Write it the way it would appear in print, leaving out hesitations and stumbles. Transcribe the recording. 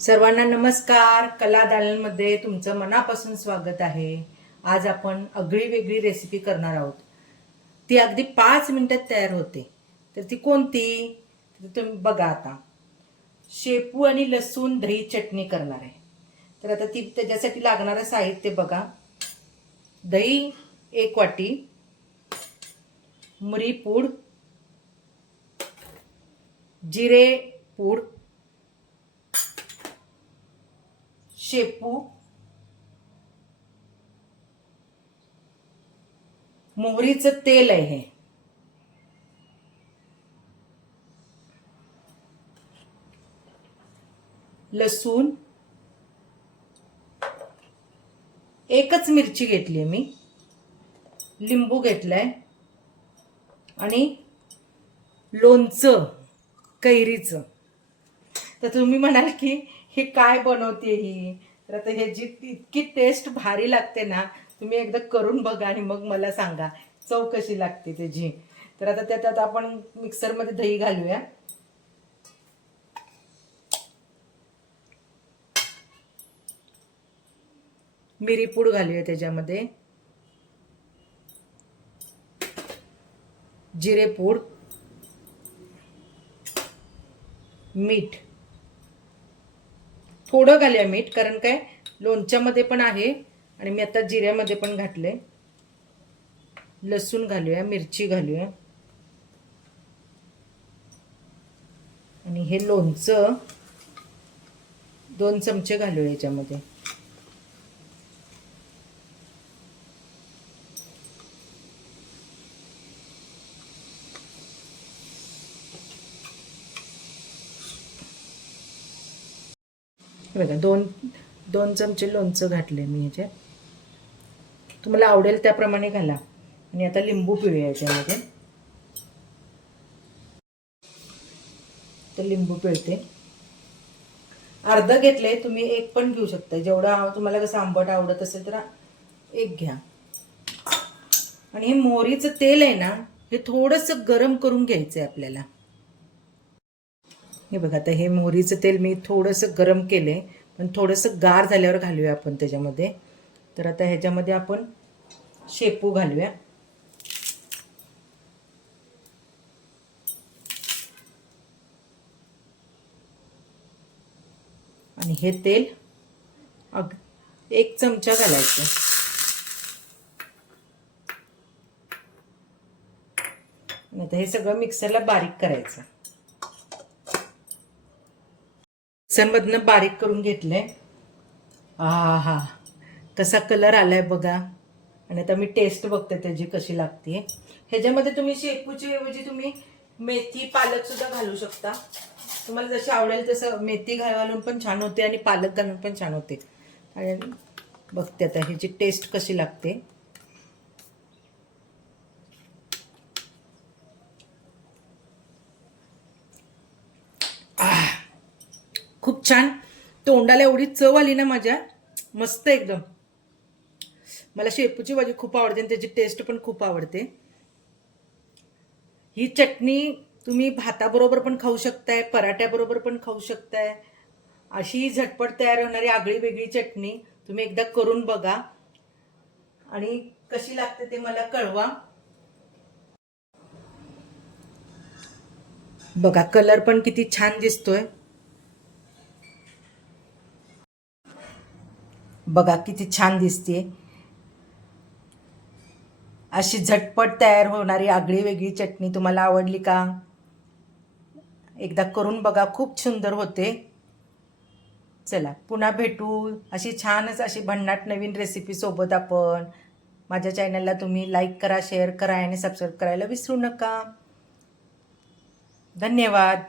सर्वांना नमस्कार. कला दालनमध्ये तुमचं मनापासून स्वागत आहे. आज आपण आगळी वेगळी रेसिपी करणार आहोत. ती अगदी 5 मिनिटात तयार होते. तर ती कोणती? तर तुम्ही बघा आता. शेपू आणि लसूण दही चटणी करणार आहे. तर आता ती त्याच्यासाठी लागणारं साहित्य बघा. दही 1 वाटी, मिरी पूड, जिरे पूड, शेपू, मोहरीचं तेल आहे, लसूण, एकच मिरची घेतली मी, लिंबू घेतलाय आणि लोणचं कैरीचं. तर तुम्ही म्हणाल की हे काय बनवते ही? तर आता ह्याची इतकी टेस्ट भारी लागते ना, तुम्ही एकदा करून बघा आणि मग मला सांगा चव कशी लागते त्याची. तर आता त्यात आपण मिक्सरमध्ये दही घालूया. मिरी पूड घालूया त्याच्यामध्ये, जिरे पूड, मीठ थोडं घालूया मीठ, कारण काय लोणच्यामध्ये पण आहे आणि मी आता जिऱ्यामध्ये पण घातले. लसूण घालूया, मिरची घालूया आणि हे लोणचं 2 चमचे घालूया याच्यामध्ये. बघा 2 चमचे लोणचं घातले मी ह्याच्यात. तुम्हाला आवडेल त्याप्रमाणे घाला. आणि आता लिंबू पिळूया याच्यामध्ये. तर लिंबू पिळते. अर्ध घेतले, तुम्ही 1 पण घेऊ शकता. जेवढा तुम्हाला कसं आंबट आवडत असेल तर 1 घ्या. आणि हे मोहरीचं तेल आहे ना, हे थोडंसं गरम करून घ्यायचं आहे आपल्याला. हे बघा, आता हे मोहरीचं तेल मी थोडंसं गरम केले, पण थोडंसं गार झाल्यावर घालूया आपण त्याच्यामध्ये. तर आता ह्याच्यामध्ये आपण शेपू घालूया. आणि हे तेल 1 चमचा घालायचं. आणि आता हे सगळं मिक्सरला बारीक करायचं. मिक्सरमधनं बारीक करून घेतलंय. हा कसा कलर आलाय बघा. आणि आता मी टेस्ट बघते त्याची कशी लागते. ह्याच्यामध्ये तुम्ही शेपूची ऐवजी तुम्ही मेथी, पालक सुद्धा घालू शकता. तुम्हाला जशी आवडेल तसं मेथी घालून पण छान होते आणि पालक घालून पण छान होते. आणि बघते आता ह्याची टेस्ट कशी लागते. खूप छान. तोंडाला एवढी चव आली ना माझ्या, मस्त एकदम. मला शेपूची भाजी खूप आवडते आणि त्याची टेस्ट पण खूप आवडते. ही चटणी तुम्ही भाताबरोबर पण खाऊ शकताय, पराठ्याबरोबर पण खाऊ शकताय. अशी झटपट तयार होणारी आगळी वेगळी चटणी तुम्ही एकदा करून बघा आणि कशी लागते ते मला कळवा. बघा कलर पण किती छान दिसतोय. बघा किती छान दिसते. अशी झटपट तयार होणारी आगळी वेगळी चटणी तुम्हाला आवडली का? एकदा करून बघा, खूप सुंदर होते. चला पुन्हा भेटू अशी छानच अशी भन्नाट नवीन रेसिपी सोबत आपण. माझ्या चॅनलला तुम्ही लाईक करा, शेअर करा आणि सबस्क्राईब करायला विसरू नका. धन्यवाद.